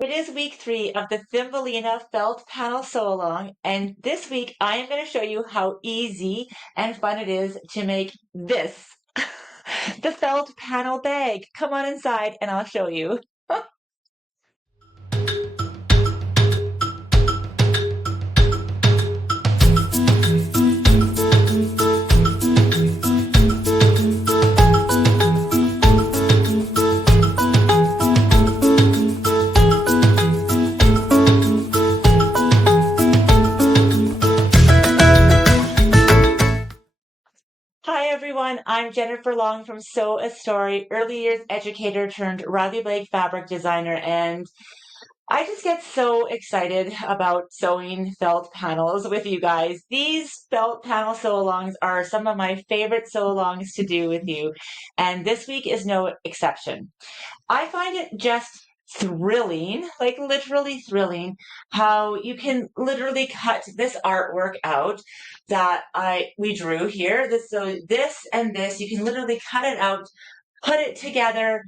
It is week 3 of the Thimbelina Felt Panel Sew Along, and this week I am going to show you how easy and fun it is to make this, the felt panel bag. Come on inside and I'll show you. Hi everyone, I'm Jennifer Long from Sew a Story, early years educator turned Riley Blake fabric designer, and I just get so excited about sewing felt panels with you guys. These felt panel sew-alongs are some of my favorite sew-alongs to do with you, and this week is no exception. I find it just thrilling, like literally thrilling, how you can literally cut this artwork out that we drew here. This and this, you can literally cut it out, put it together,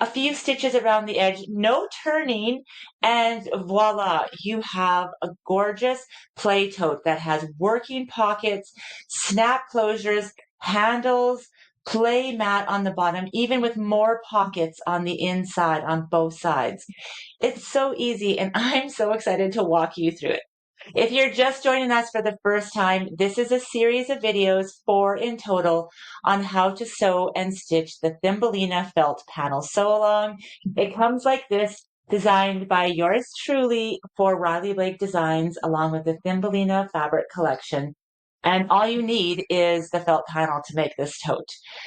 a few stitches around the edge, no turning, and voila, you have a gorgeous play tote that has working pockets, snap closures, handles, play mat on the bottom, even with more pockets on the inside on both sides. It's so easy, and I'm so excited to walk you through it. If you're just joining us for the first time, this is a series of videos, 4 in total, on how to sew and stitch the Thimbelina Felt Panel Sew Along. It comes like this, designed by yours truly for Riley Blake Designs, along with the Thimbelina Fabric Collection. And all you need is the felt panel to make this tote.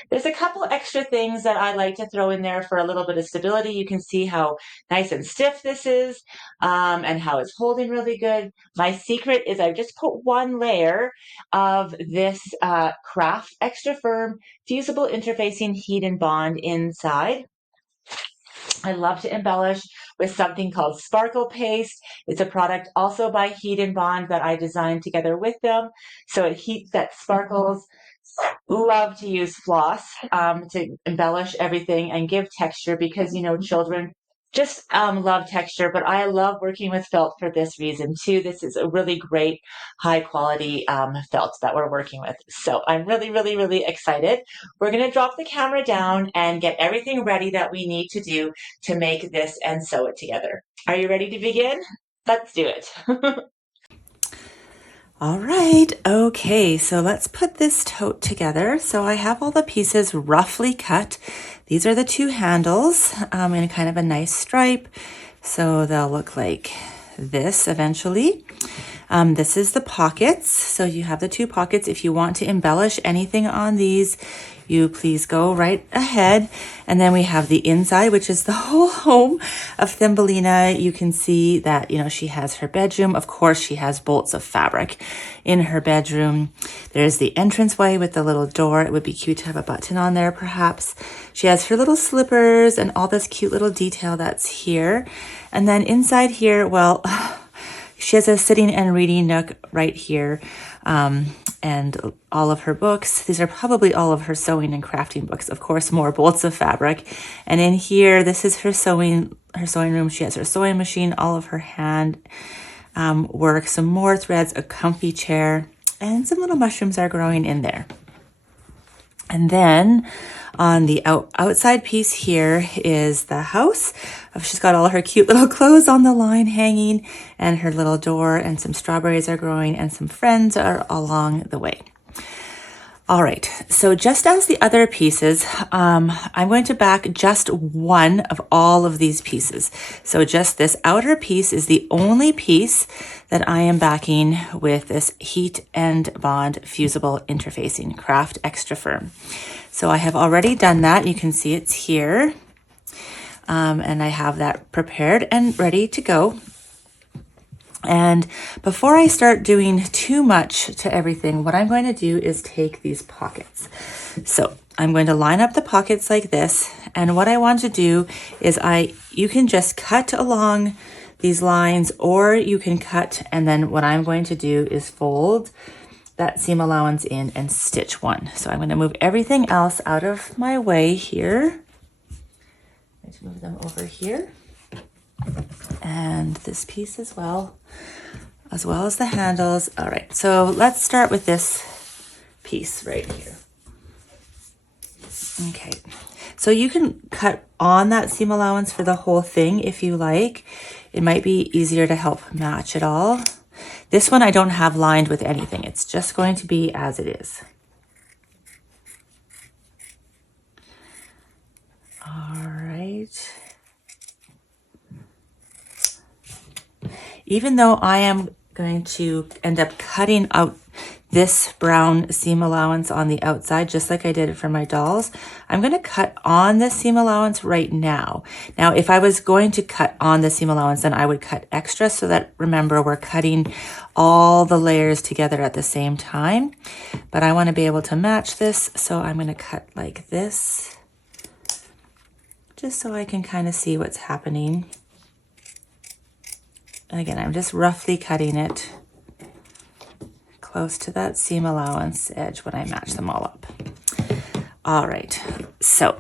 There's a couple extra things that I like to throw in there for a little bit of stability. You can see how nice and stiff this is, and how it's holding really good. My secret is I've just put one layer of this Craft Extra Firm Fusible Interfacing Heat and Bond inside. I love to embellish with something called Sparkle Paste. It's a product also by Heat and Bond that I designed together with them. So it heats that sparkles. Love to use floss to embellish everything and give texture because, you know, children just love texture, but I love working with felt for this reason too. This is a really great high quality felt that we're working with. So I'm really, really, really excited. We're going to drop the camera down and get everything ready that we need to do to make this and sew it together. Are you ready to begin? Let's do it. All right, okay, so let's put this tote together. So I have all the pieces roughly cut. These are the 2 handles in kind of a nice stripe. So they'll look like this eventually. This is the pockets. So you have the 2 pockets. If you want to embellish anything on these, you please go right ahead. And then we have the inside, which is the whole home of Thimbelina. You can see that, you know, she has her bedroom. Of course, she has bolts of fabric in her bedroom. There's the entranceway with the little door. It would be cute to have a button on there, perhaps. She has her little slippers and all this cute little detail that's here. And then inside here, well, she has a sitting and reading nook right here, and all of her books. These are probably all of her sewing and crafting books. Of course, more bolts of fabric. And in here, this is her sewing room. She has her sewing machine, all of her hand work, some more threads, a comfy chair, and some little mushrooms are growing in there. And then on the outside piece here is the house. She's got all her cute little clothes on the line hanging, and her little door, and some strawberries are growing, and some friends are along the way. All right, so just as the other pieces, I'm going to back just one of all of these pieces. So just this outer piece is the only piece that I am backing with this Heat and Bond Fusible Interfacing Craft Extra Firm. So I have already done that. You can see it's here. And I have that prepared and ready to go. And before I start doing too much to everything, what I'm going to do is take these pockets. So I'm going to line up the pockets like this. And what I want to do is you can just cut along these lines, or you can cut, and then what I'm going to do is fold that seam allowance in and stitch one. So I'm going to move everything else out of my way here. I'm going to move them over here. and this piece as well as the handles. All right, so let's start with this piece right here. Okay, so you can cut on that seam allowance for the whole thing if you like. It might be easier to help match it all. This one I don't have lined with anything. It's just going to be as it is. All right. Even though I am going to end up cutting out this brown seam allowance on the outside, just like I did it for my dolls, I'm going to cut on the seam allowance right now. Now, if I was going to cut on the seam allowance, then I would cut extra so that, remember, we're cutting all the layers together at the same time. But I want to be able to match this, so I'm going to cut like this, just so I can kind of see what's happening. And again, I'm just roughly cutting it close to that seam allowance edge when I match them all up. All right, so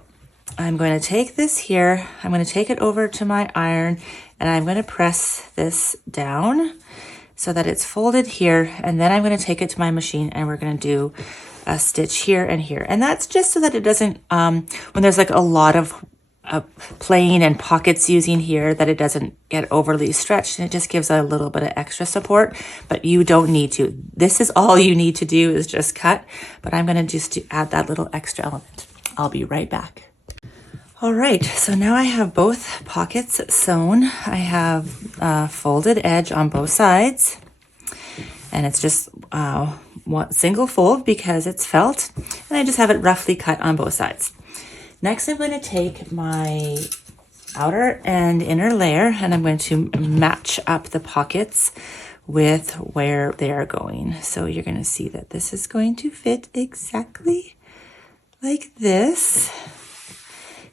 I'm going to take this here, I'm going to take it over to my iron, and I'm going to press this down so that it's folded here, and then I'm going to take it to my machine and we're going to do a stitch here and here. And that's just so that it doesn't, when there's like a lot of playing and pockets using here, that it doesn't get overly stretched, and it just gives a little bit of extra support, but you don't need to. This is all you need to do is just cut, but I'm going to just add that little extra element. I'll be right back. All right, so now I have both pockets sewn. I have a folded edge on both sides, and it's just one single fold because it's felt, and I just have it roughly cut on both sides. Next, I'm going to take my outer and inner layer, and I'm going to match up the pockets with where they are going. So you're going to see that this is going to fit exactly like this.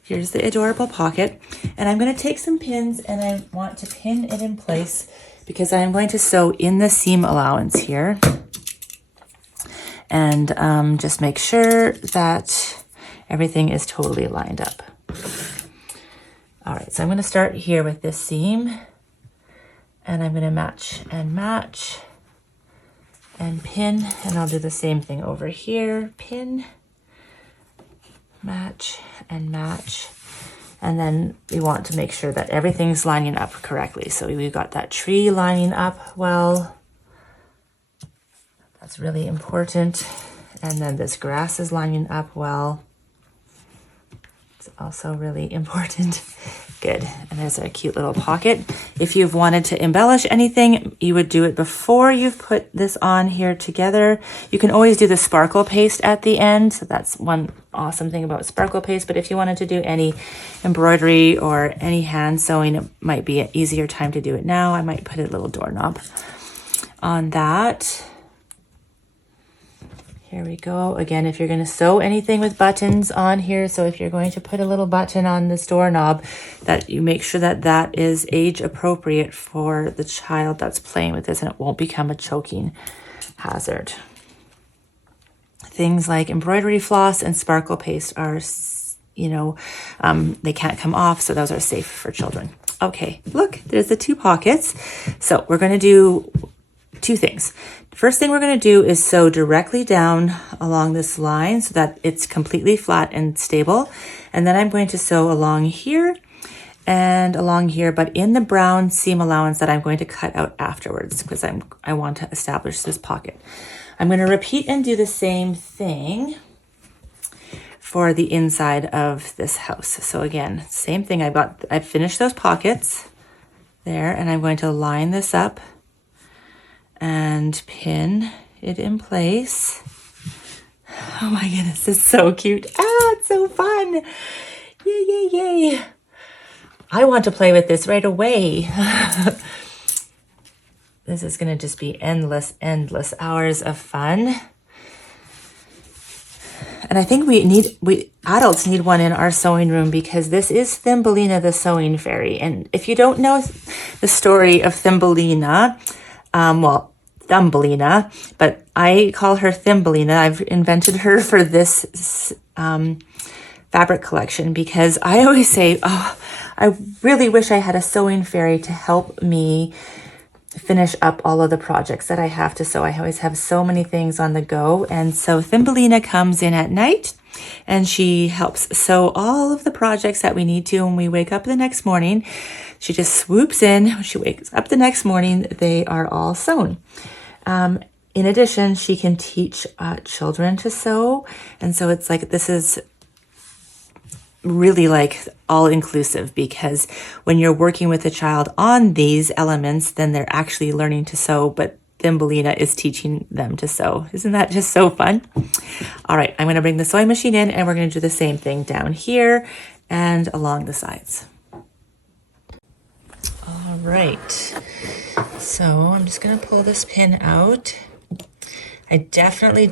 Here's the adorable pocket, and I'm going to take some pins, and I want to pin it in place because I'm going to sew in the seam allowance here, and just make sure that everything is totally lined up. All right, so I'm going to start here with this seam, and I'm going to match and pin, and I'll do the same thing over here. Pin, match, and then we want to make sure that everything's lining up correctly. So we've got that tree lining up well. That's really important. And then this grass is lining up well. It's also really important. Good. And there's a cute little pocket. If you've wanted to embellish anything, you would do it before you've put this on here together. You can always do the sparkle paste at the end. So that's one awesome thing about sparkle paste. But if you wanted to do any embroidery or any hand sewing, it might be an easier time to do it now. I might put a little doorknob on that. Here we go. Again, if you're going to sew anything with buttons on here, so if you're going to put a little button on this doorknob, that you make sure that that is age appropriate for the child that's playing with this, and it won't become a choking hazard. Things like embroidery floss and sparkle paste are, they can't come off, so those are safe for children. Okay, look, there's the two pockets. So we're going to do two things. First thing we're going to do is sew directly down along this line so that it's completely flat and stable. And then I'm going to sew along here and along here, but in the brown seam allowance that I'm going to cut out afterwards because I want to establish this pocket. I'm going to repeat and do the same thing for the inside of this house. So again, same thing. I've finished those pockets there, and I'm going to line this up and pin it in place. Oh my goodness, this is so cute. It's so fun. Yay, yay, yay. I want to play with this right away. This is gonna just be endless hours of fun. And I think we adults need one in our sewing room because this is Thimbelina the sewing fairy. And if you don't know the story of Thimbelina, Thumbelina, but I call her Thimbelina. I've invented her for this fabric collection, because I always say, oh, I really wish I had a sewing fairy to help me finish up all of the projects that I have to sew. I always have so many things on the go. And so Thimbelina comes in at night and she helps sew all of the projects that we need to when we wake up the next morning. She just swoops in. When she wakes up the next morning, they are all sewn. In addition, she can teach children to sew. And so it's like, this is really like all inclusive, because when you're working with a child on these elements, then they're actually learning to sew, but Thimbelina is teaching them to sew. Isn't that just so fun? All right, I'm going to bring the sewing machine in and we're going to do the same thing down here and along the sides. All right, so I'm just going to pull this pin out. I definitely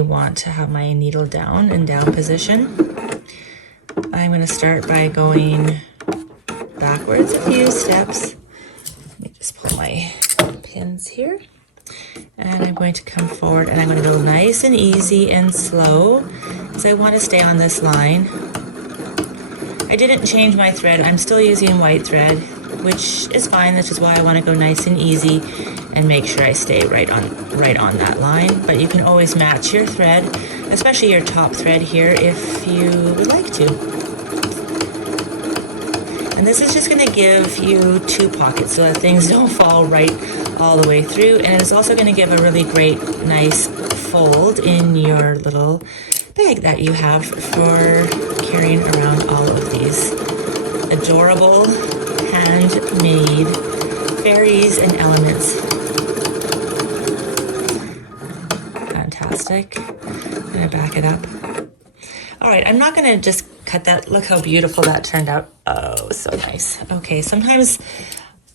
want to have my needle down in down position. I'm going to start by going backwards a few steps. Let me just pull my pins here. And I'm going to come forward and I'm going to go nice and easy and slow because I want to stay on this line. I didn't change my thread. I'm still using white thread, which is fine. This is why I want to go nice and easy and make sure I stay right on that line. But you can always match your thread, especially your top thread here, if you would like to. And this is just going to give you 2 pockets so that things don't fall right all the way through. And it's also going to give a really great, nice fold in your little bag that you have for carrying around all of these adorable handmade fairies and elements. Fantastic. I'm going to back it up. All right, I'm not going to just cut that. Look how beautiful that turned out. Oh, so nice. Okay, sometimes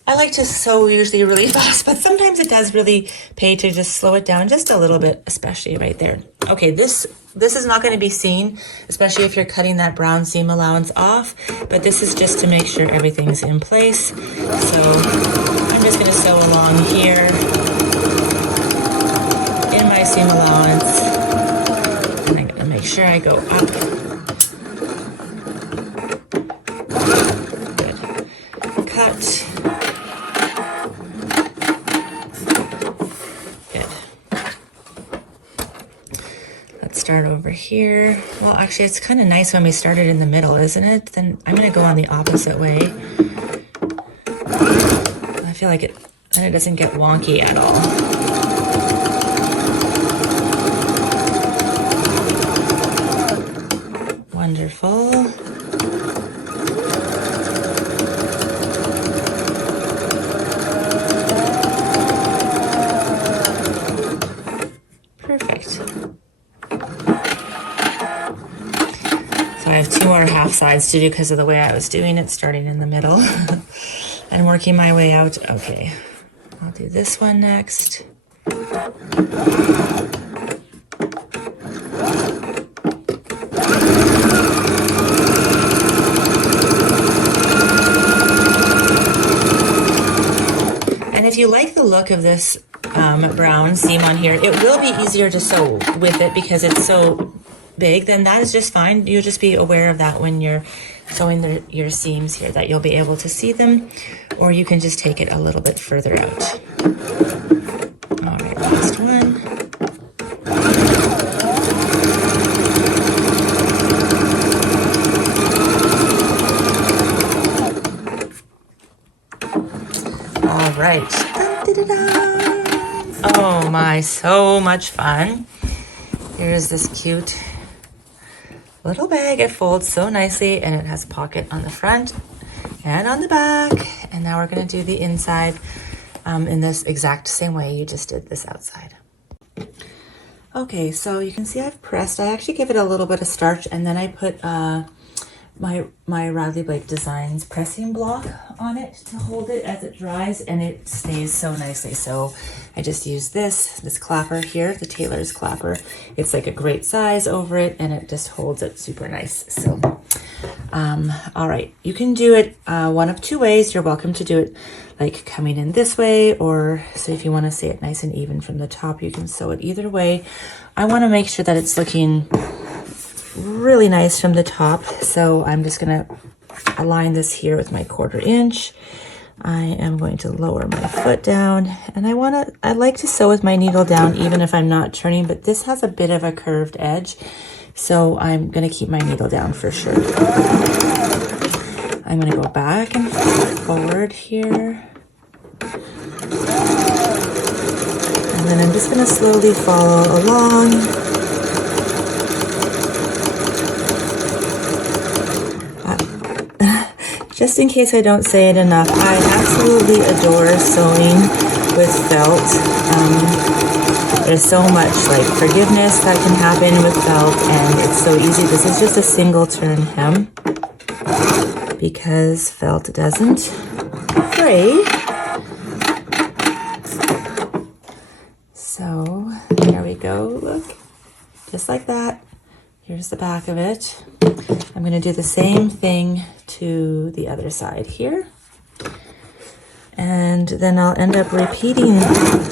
I like to sew usually really fast, but sometimes it does really pay to just slow it down just a little bit, especially right there. Okay, this is not going to be seen, especially if you're cutting that brown seam allowance off, but this is just to make sure everything's in place. So I'm just going to sew along here in my seam allowance, and I'm going to make sure I go up. Good. Cut. Start over here. Well, actually, it's kind of nice when we started in the middle, isn't it? Then I'm going to go on the opposite way. I feel like then it doesn't get wonky at all. Wonderful. Perfect. I have 2 more half sides to do because of the way I was doing it, starting in the middle and working my way out. Okay, I'll do this one next. And if you like the look of this brown seam on here, it will be easier to sew with it because it's so big, then that is just fine. You'll just be aware of that when you're sewing your seams here, that you'll be able to see them, or you can just take it a little bit further out. All right, last one. All right. Oh my, so much fun. Here's this cute little bag. It folds so nicely and it has a pocket on the front and on the back. And now we're going to do the inside in this exact same way you just did this outside. Okay, so you can see I've pressed. I actually give it a little bit of starch and then I put my Riley Blake Designs pressing block on it to hold it as it dries, and it stays so nicely. So I just use this clapper here, the tailor's clapper. It's like a great size over it and it just holds it super nice. So all right, you can do it one of 2 ways. You're welcome to do it like coming in this way, or so if you want to see it nice and even from the top, you can sew it either way. I want to make sure that it's looking really nice from the top. So I'm just gonna align this here with my 1/4 inch. I am going to lower my foot down, and I like to sew with my needle down even if I'm not turning, but this has a bit of a curved edge, so I'm gonna keep my needle down for sure. I'm gonna go back and forward here. And then I'm just gonna slowly follow along. Just in case I don't say it enough, I absolutely adore sewing with felt. There's so much like forgiveness that can happen with felt, and it's so easy. This is just a single turn hem because felt doesn't fray. So there we go, look, just like that. Here's the back of it. I'm going to do the same thing to the other side here. And then I'll end up repeating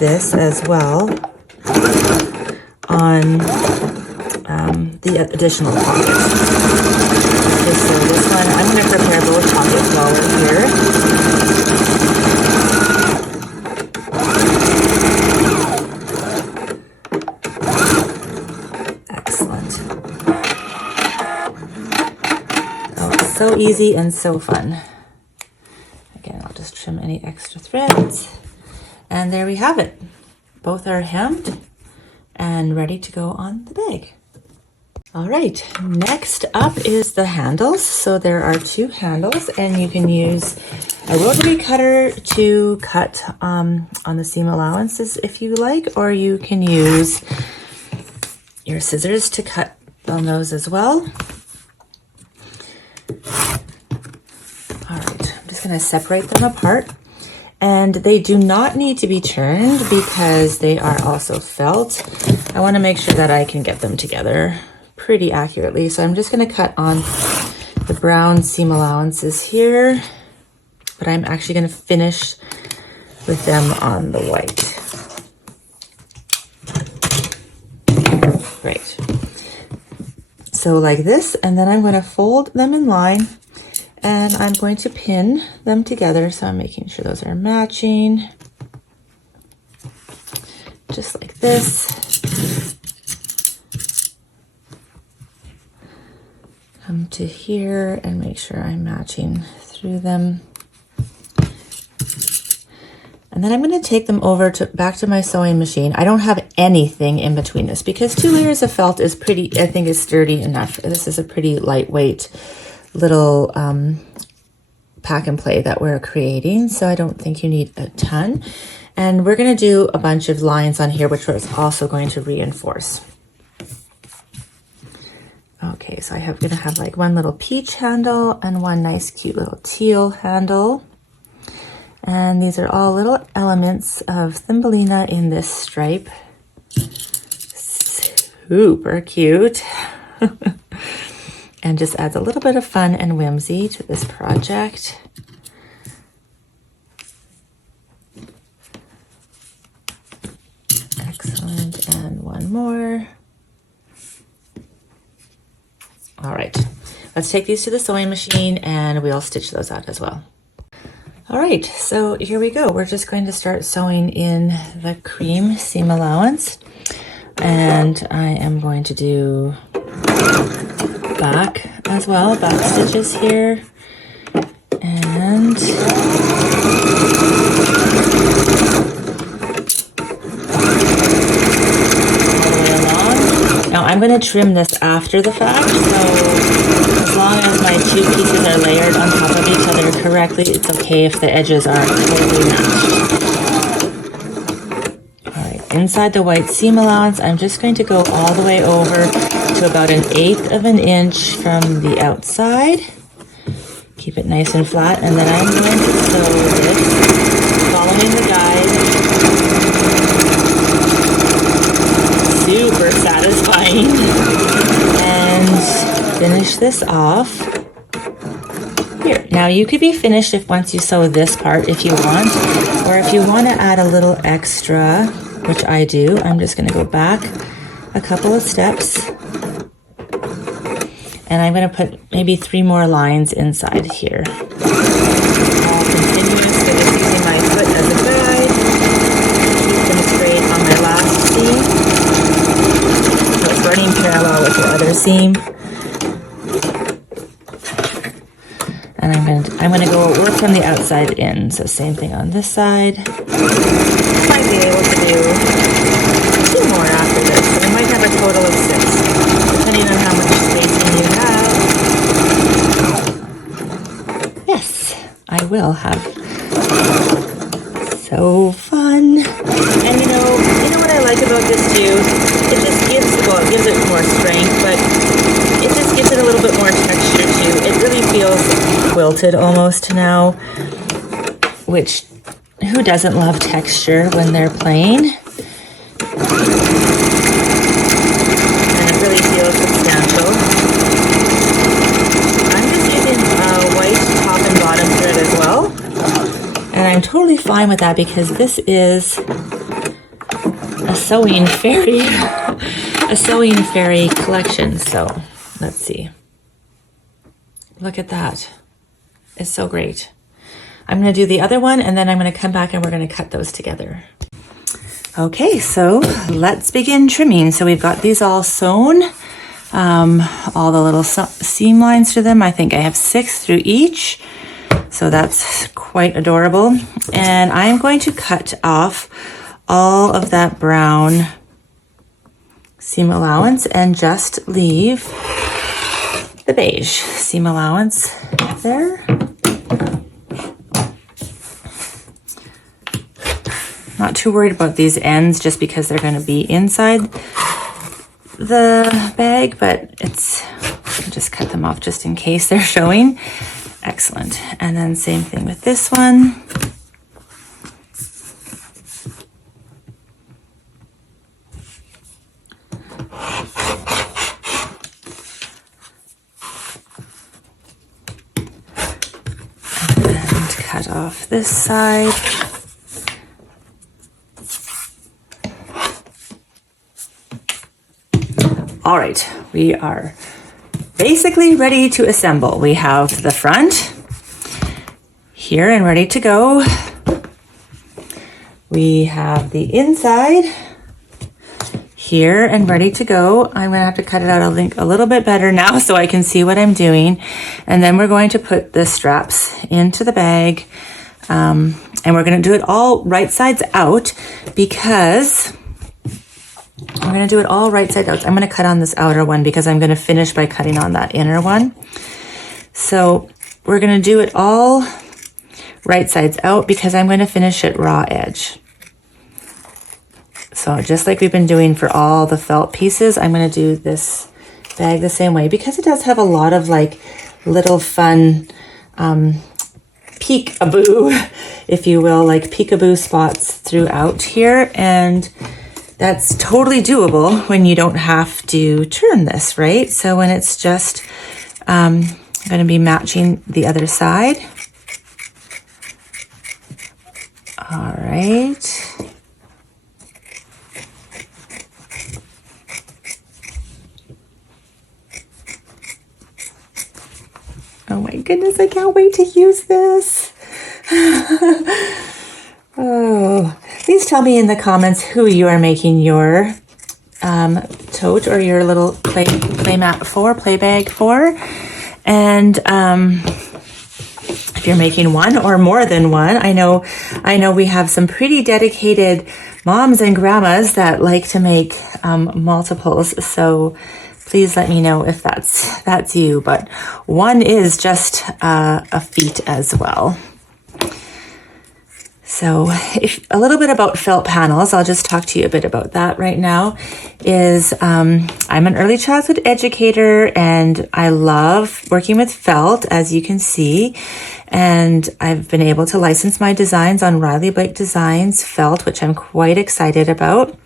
this as well on the additional pockets. Okay, so this one, I'm going to prepare both pockets while we're here. So easy and so fun. Again, I'll just trim any extra threads. And there we have it. Both are hemmed and ready to go on the bag. All right, next up is the handles. So there are 2 handles, and you can use a rotary cutter to cut on the seam allowances if you like, or you can use your scissors to cut on those as well. All right, I'm just going to separate them apart, and they do not need to be turned because they are also felt. I want to make sure that I can get them together pretty accurately, so I'm just going to cut on the brown seam allowances here, but I'm actually going to finish with them on the white. Great. So like this, and then I'm going to fold them in line, and I'm going to pin them together. So I'm making sure those are matching, just like this. Come to here and make sure I'm matching through them. And then I'm going to take them over back to my sewing machine. I don't have anything in between this because 2 layers of felt is pretty, I think is sturdy enough. This is a pretty lightweight little pack and play that we're creating. So I don't think you need a ton. And we're going to do a bunch of lines on here, which we're also going to reinforce. Okay, so I'm going to have like one little peach handle and one nice cute little teal handle. And these are all little elements of Thimbelina in this stripe. Super cute. And just adds a little bit of fun and whimsy to this project. Excellent, and one more. All right, let's take these to the sewing machine and we'll stitch those out as well. All right, so here we go. We're just going to start sewing in the cream seam allowance, and I am going to do back as well, back stitches here, and now I'm going to trim this after the fact, so as long as my 2 pieces are layered on top of each other correctly, it's okay if the edges are totally matched. Alright, inside the white seam allowance, I'm just going to go all the way over to about 1/8 of an inch from the outside. Keep it nice and flat, and then I'm going to sew this, following the guide. Super satisfying. And finish this off here. Now you could be finished if once you sew this part if you want, or if you want to add a little extra, which I do, I'm just going to go back a couple of steps And I'm going to put maybe 3 more lines inside here. All continuous, so just using my foot as a guide. Keep them straight on my last seam. So it's running parallel with the other seam. And I'm going to go work from the outside in. So same thing on this side. Might be able to do 2 more after this. So I might have a total of 6, depending on how much spacing you have. Yes, I will have. So fun. And you know what I like about this too? It just gives it more strength, but it just gives it a little bit more texture too. It really feels quilted almost now, which who doesn't love texture when they're plain? And it really feels substantial. I'm just using white top and bottom thread as well. And I'm totally fine with that because this is a sewing fairy collection. So let's see. Look at that. It's so great. I'm going to do the other one and then I'm going to come back and we're going to cut those together. Okay, so let's begin trimming. So we've got these all sewn, all the little seam lines through them. I think I have 6 through each. So that's quite adorable. And I'm going to cut off all of that brown seam allowance and just leave the beige seam allowance there. Not too worried about these ends just because they're going to be inside the bag, but I'll just cut them off just in case they're showing. Excellent. And then same thing with this one. And cut off this side. All right, we are basically ready to assemble. We have the front here and ready to go. We have the inside here and ready to go. I'm gonna have to cut it out a little bit better now so I can see what I'm doing. And then we're going to put the straps into the bag. And we're gonna do it all right sides out because I'm going to do it all right side out. I'm going to cut on this outer one because I'm going to finish by cutting on that inner one. So we're going to do it all right sides out because I'm going to finish it raw edge. So just like we've been doing for all the felt pieces, I'm going to do this bag the same way because it does have a lot of like little fun peekaboo, if you will, like peekaboo spots throughout here. And that's totally doable when you don't have to turn this, right? So when it's just going to be matching the other side. All right. Oh my goodness, I can't wait to use this. Oh, please tell me in the comments who you are making your tote or your little play bag for. And if you're making one or more than one, I know we have some pretty dedicated moms and grandmas that like to make multiples. So please let me know if that's you. But one is just a feat as well. So if a little bit about felt panels, I'll just talk to you a bit about that right now, is I'm an early childhood educator and I love working with felt, as you can see. And I've been able to license my designs on Riley Blake Designs Felt, which I'm quite excited about.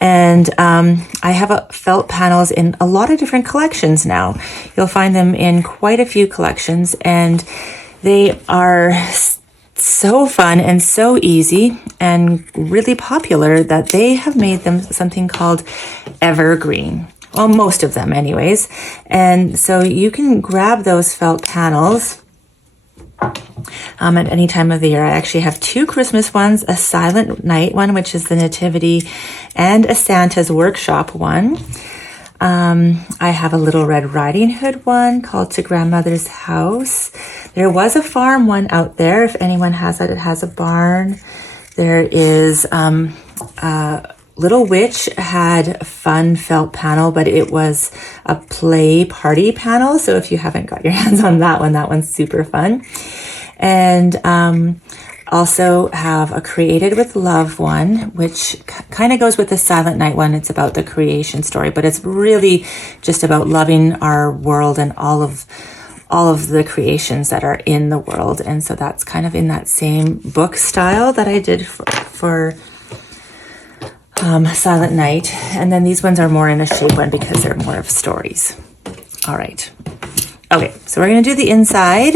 And I have felt panels in a lot of different collections now. You'll find them in quite a few collections, and they are so fun and so easy and really popular that they have made them something called evergreen. well, most of them anyways. And so you can grab those felt panels at any time of the year. I actually have 2 Christmas ones, a Silent Night one, which is the Nativity, and a Santa's Workshop one. I have a Little Red Riding Hood one called To Grandmother's House. There was a farm one out there. If anyone has that, it has a barn. There is Little Witch had a fun felt panel, but it was a play party panel. So if you haven't got your hands on that one's super fun. And also have a Created with Love one, which kind of goes with the Silent Night one. It's about the creation story, but it's really just about loving our world and all of the creations that are in the world. And so that's kind of in that same book style that I did for Silent Night. And then these ones are more in a shape one because they're more of stories. All right. Okay, so we're going to do the inside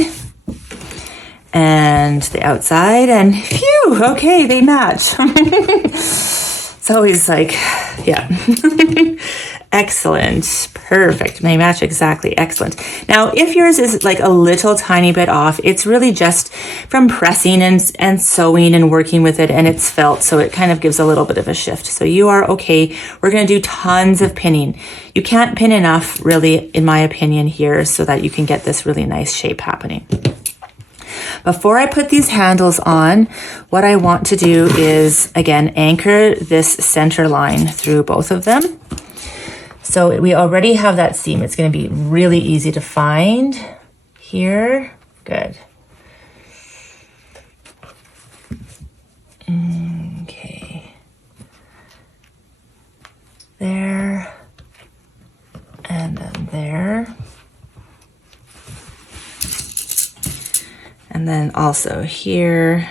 and the outside, and phew, okay, they match. It's always like, yeah. Excellent. Perfect. They match exactly. Excellent. Now, if yours is like a little tiny bit off, it's really just from pressing and sewing and working with it, and it's felt, so it kind of gives a little bit of a shift. So you are okay. We're going to do tons of pinning. You can't pin enough, really, in my opinion, here, so that you can get this really nice shape happening. Before I put these handles on, what I want to do is, again, anchor this center line through both of them. So we already have that seam. It's going to be really easy to find here. Good. Okay. There. And then there. And then also here.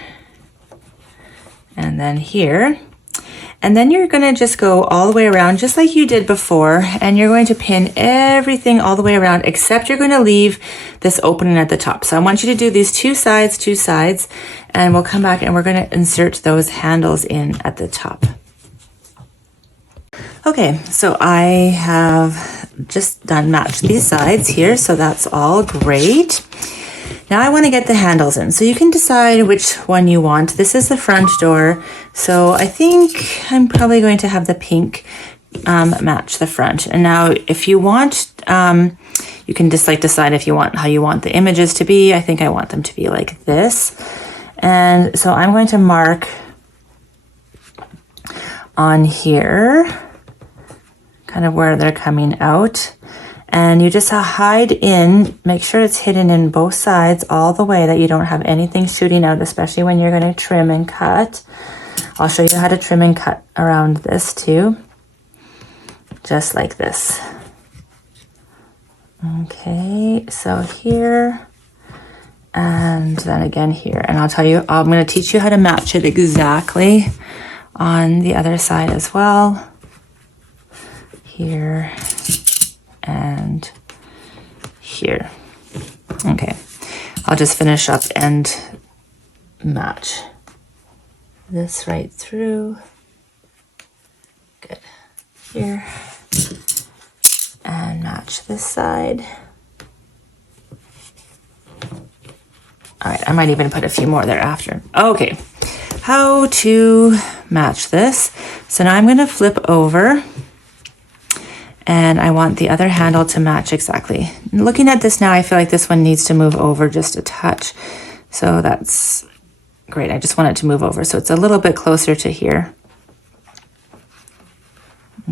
And then here. And then you're going to just go all the way around just like you did before, and you're going to pin everything all the way around, except you're going to leave this opening at the top. So I want you to do these two sides, and we'll come back and we're going to insert those handles in at the top. Okay, so I have just done matched these sides here, so that's all great. Now I want to get the handles in, so you can decide which one you want. This is the front door, so I think I'm probably going to have the pink match the front. And now if you want, you can just like decide if you want how you want the images to be. I think I want them to be like this. And so I'm going to mark on here, kind of where they're coming out. And you just hide in, make sure it's hidden in both sides all the way, that you don't have anything shooting out, especially when you're going to trim and cut. I'll show you how to trim and cut around this too. Just like this. Okay, so here, and then again here. And I'll tell you, I'm going to teach you how to match it exactly on the other side as well. Here. And here. Okay, I'll just finish up and match this right through. Good. Here. And match this side. All right, I might even put a few more there after. Okay, how to match this. So now I'm going to flip over. And I want the other handle to match exactly. Looking at this now, I feel like this one needs to move over just a touch. So that's great. I just want it to move over so it's a little bit closer to here.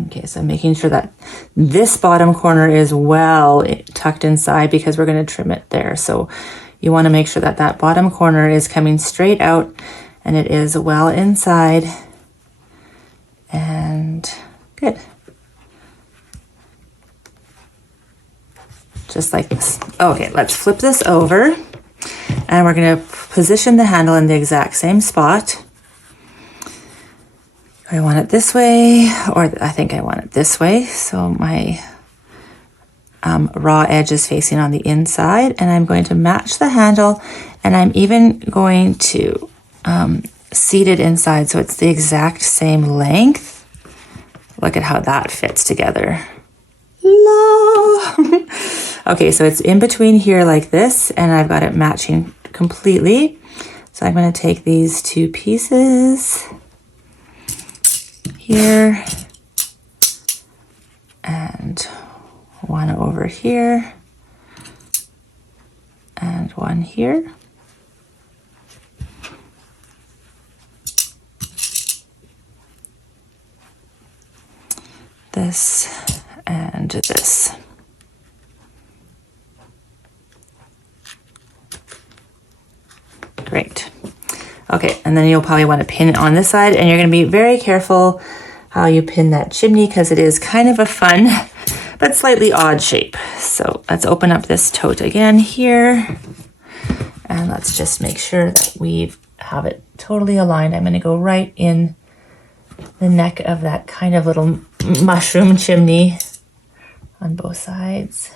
Okay, so making sure that this bottom corner is well tucked inside because we're going to trim it there. So you want to make sure that that bottom corner is coming straight out and it is well inside. And good. Just like this. Okay, let's flip this over and we're going to position the handle in the exact same spot. I want it this way, or I think I want it this way. So my raw edge is facing on the inside, and I'm going to match the handle, and I'm even going to seat it inside so it's the exact same length. Look at how that fits together. La. Okay, so it's in between here like this, and I've got it matching completely. So I'm going to take these two pieces here and one over here and one here. This and this. Great. Okay, and then you'll probably want to pin it on this side, and you're going to be very careful how you pin that chimney because it is kind of a fun but slightly odd shape. So let's open up this tote again here, and let's just make sure that we have it totally aligned. I'm going to go right in the neck of that kind of little mushroom chimney on both sides.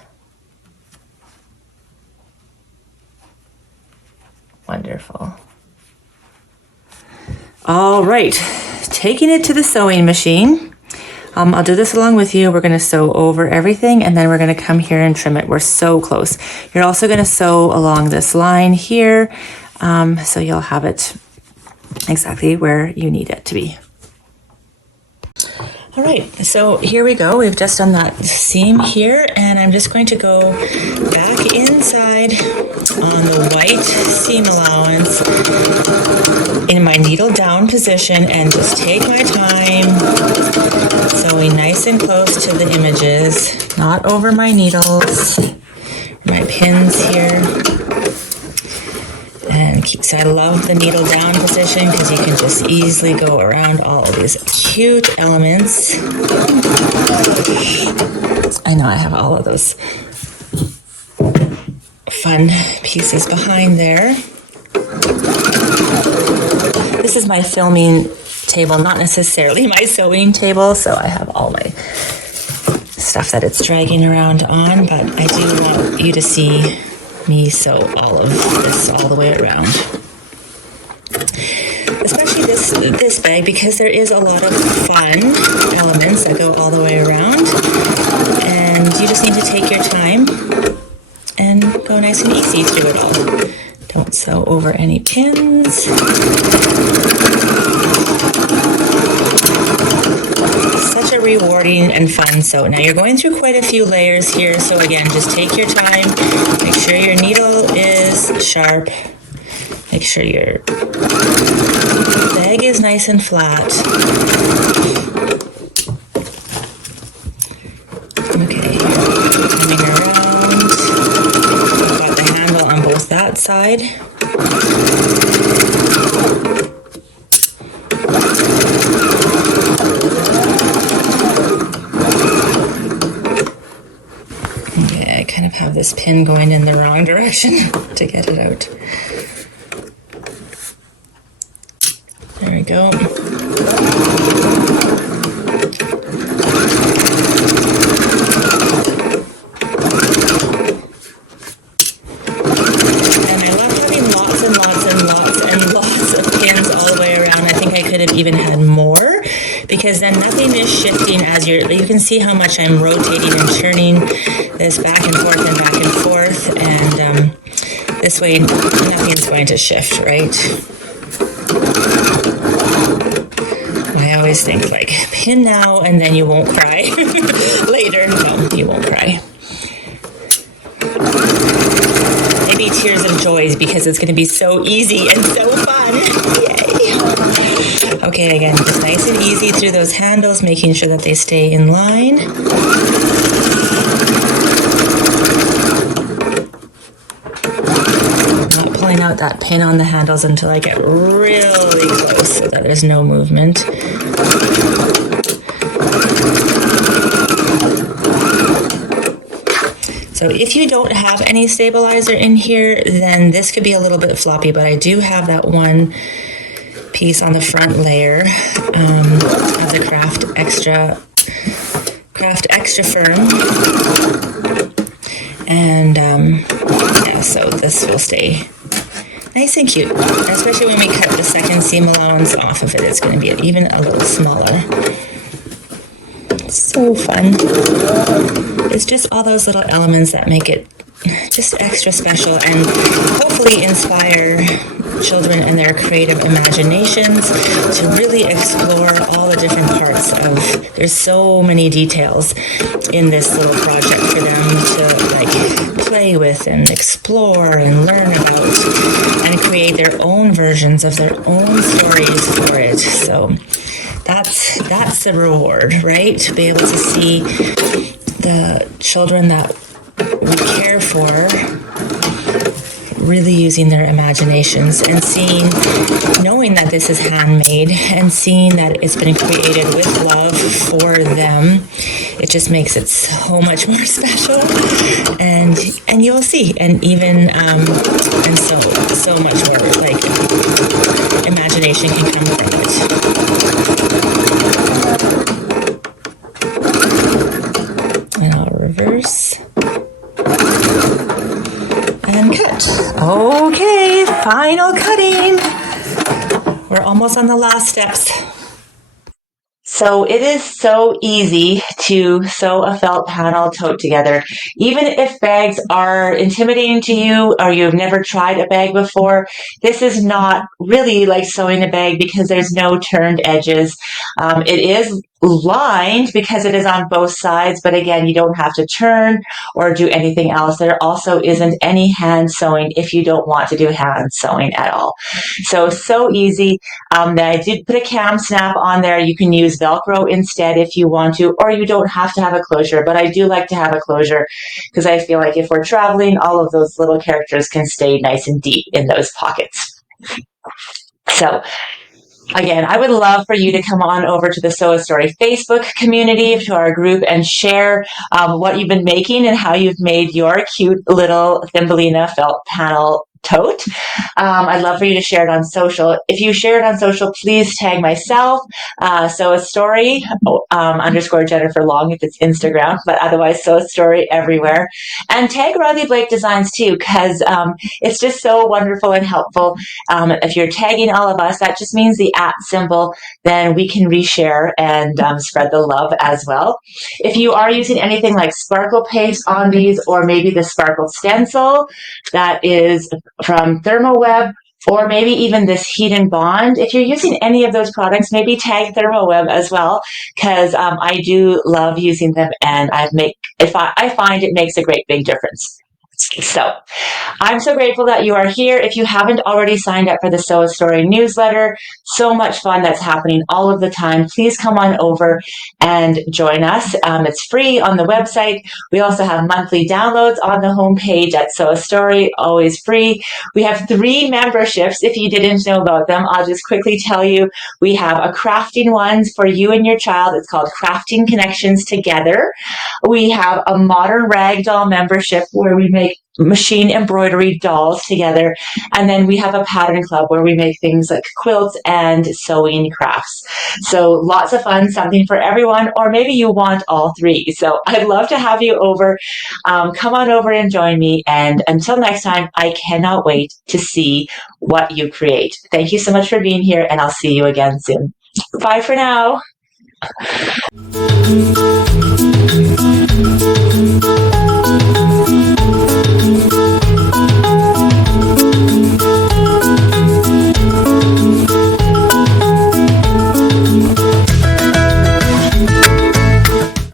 Wonderful. All right, taking it to the sewing machine. I'll do this along with you. We're going to sew over everything, and then we're going to come here and trim it. We're so close. You're also going to sew along this line here, so you'll have it exactly where you need it to be. All right, so here we go. We've just done that seam here, and I'm just going to go back inside on the white seam allowance in my needle down position and just take my time sewing nice and close to the images, not over my needles, my pins here. And so I love the needle down position because you can just easily go around all of these cute elements. I know I have all of those fun pieces behind there. This is my filming table, not necessarily my sewing table, so I have all my stuff that it's dragging around on, but I do want you to see me sew all of this all the way around. Especially this bag, because there is a lot of fun elements that go all the way around, and you just need to take your time and go nice and easy through it all. Don't sew over any pins. Such a rewarding and fun sew. Now you're going through quite a few layers here, so again, just take your time. Make sure your needle is sharp. Make sure your bag is nice and flat. Okay, coming around. I've got the handle on both that side. Okay, I kind of have this pin going in the wrong direction to get it out. There we go. Even had more, because then nothing is shifting as you can see how much I'm rotating and turning this back and forth, and this way nothing's going to shift, right? I always think like pin now and then you won't cry later. No, you won't cry. Maybe tears of joy because it's going to be so easy and so fun. Yay! Okay, again, just nice and easy through those handles, making sure that they stay in line. Not pulling out that pin on the handles until I get really close so that there's no movement. So if you don't have any stabilizer in here, then this could be a little bit floppy, but I do have that one piece on the front layer of the Craft Extra Firm, and yeah, so this will stay nice and cute, especially when we cut the second seam allowance off of it. It's going to be even a little smaller. So fun. It's just all those little elements that make it just extra special and hopefully inspire children and their creative imaginations to really explore all the different parts of, there's so many details in this little project for them to like play with and explore and learn about and create their own versions of their own stories for it. So that's the reward, right? To be able to see the children that we care for really using their imaginations and knowing that this is handmade and seeing that it's been created with love for them. It just makes it so much more special, and you'll see, and even and so much more like imagination can come from it. And I'll reverse. And cut. Okay, final cutting. We're almost on the last steps. So it is so easy to sew a felt panel tote together. Even if bags are intimidating to you or you've never tried a bag before, this is not really like sewing a bag because there's no turned edges. It is lined because it is on both sides, but again, you don't have to turn or do anything else. There also isn't any hand sewing if you don't want to do hand sewing at all. So easy. I did put a cam snap on there. You can use Velcro instead if you want to, or you don't have to have a closure, but I do like to have a closure because I feel like if we're traveling, all of those little characters can stay nice and deep in those pockets. So again, I would love for you to come on over to the Sew a Story Facebook community, to our group, and share what you've been making and how you've made your cute little Thimbelina felt panel tote. I'd love for you to share it on social. If you share it on social, please tag myself, Sew a Story, underscore Jennifer Long if it's Instagram, but otherwise Sew a Story everywhere. And tag Riley Blake Designs too, because it's just so wonderful and helpful. If you're tagging all of us, that just means the @ symbol, then we can reshare and spread the love as well. If you are using anything like sparkle paste on these, or maybe the sparkle stencil that is from ThermoWeb, or maybe even this Heat and Bond, if you're using any of those products, maybe tag ThermoWeb as well, because I do love using them, and I find it makes a great big difference. So I'm so grateful that you are here. If you haven't already signed up for the Sew a Story newsletter, so much fun that's happening all of the time. Please come on over and join us. It's free on the website. We also have monthly downloads on the homepage at Sew a Story, always free. We have 3 memberships if you didn't know about them. I'll just quickly tell you. We have a crafting one for you and your child. It's called Crafting Connections Together. We have a modern ragdoll membership where we make machine embroidery dolls together. And then we have a pattern club where we make things like quilts and sewing crafts. So lots of fun, something for everyone, or maybe you want all 3. So I'd love to have you over. Come on over and join me. And until next time, I cannot wait to see what you create. Thank you so much for being here, and I'll see you again soon. Bye for now.